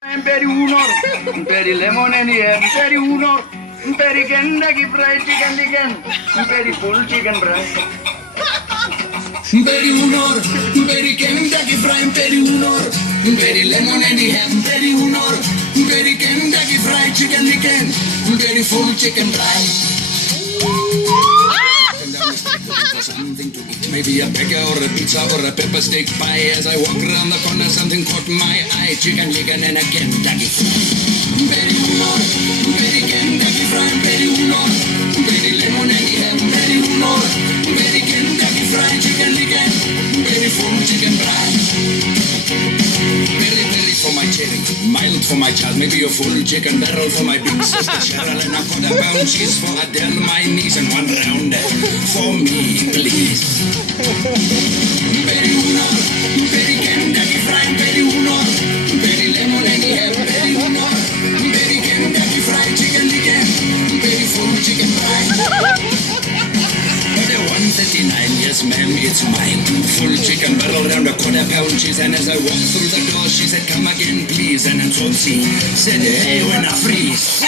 Peri uno, peri lemon and yam, peri uno, peri Kentucky fried chicken again, peri full chicken breast. Peri unor, peri Kentucky fried, peri unor, peri lemon and ham, peri unor, peri Kentucky fried chicken again, peri full chicken dry. Something to eat, maybe a burger or a pizza or a pepper steak pie. As I walk around the corner, something caught my eye. Chicken and a Kentucky fried. Peri unor, peri Kentucky fried, peri unor, peri lemon and ham, peri unor, peri Kentucky fried chicken again, peri full chicken dry. Peri for my cherry, mild for my child, maybe a full chicken barrel for my big sister Cheryl, and a quarter-pound cheese for Adele, my niece, and one round for me, please. Peri unor, peri Kentucky fried, peri unor, peri lemon and ham, peri unor, peri Kentucky fried chicken again, peri full chicken fry. 139, yes ma'am, it's mine. Full chicken barrel round a quarter-pound cheese, and as I walked through the door, she said, "Come again, please." And then Tootsie said, "Hey, when I freeze."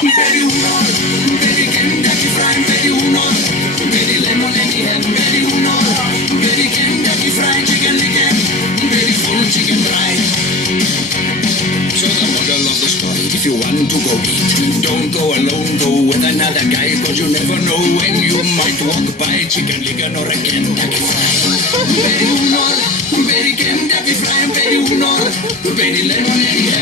Peri unor, peri Kentucky fried, peri unor, peri lemon and ham, peri unor, peri Kentucky fried chicken again, peri full chicken dry. So the moral of the story, if you want to go eat, don't go alone, go with another guy, cause you never know when you might walk by chicken licken or a Kentucky fried. Peri unor, peri Kentucky fried, peri unor, peri lemon and ham.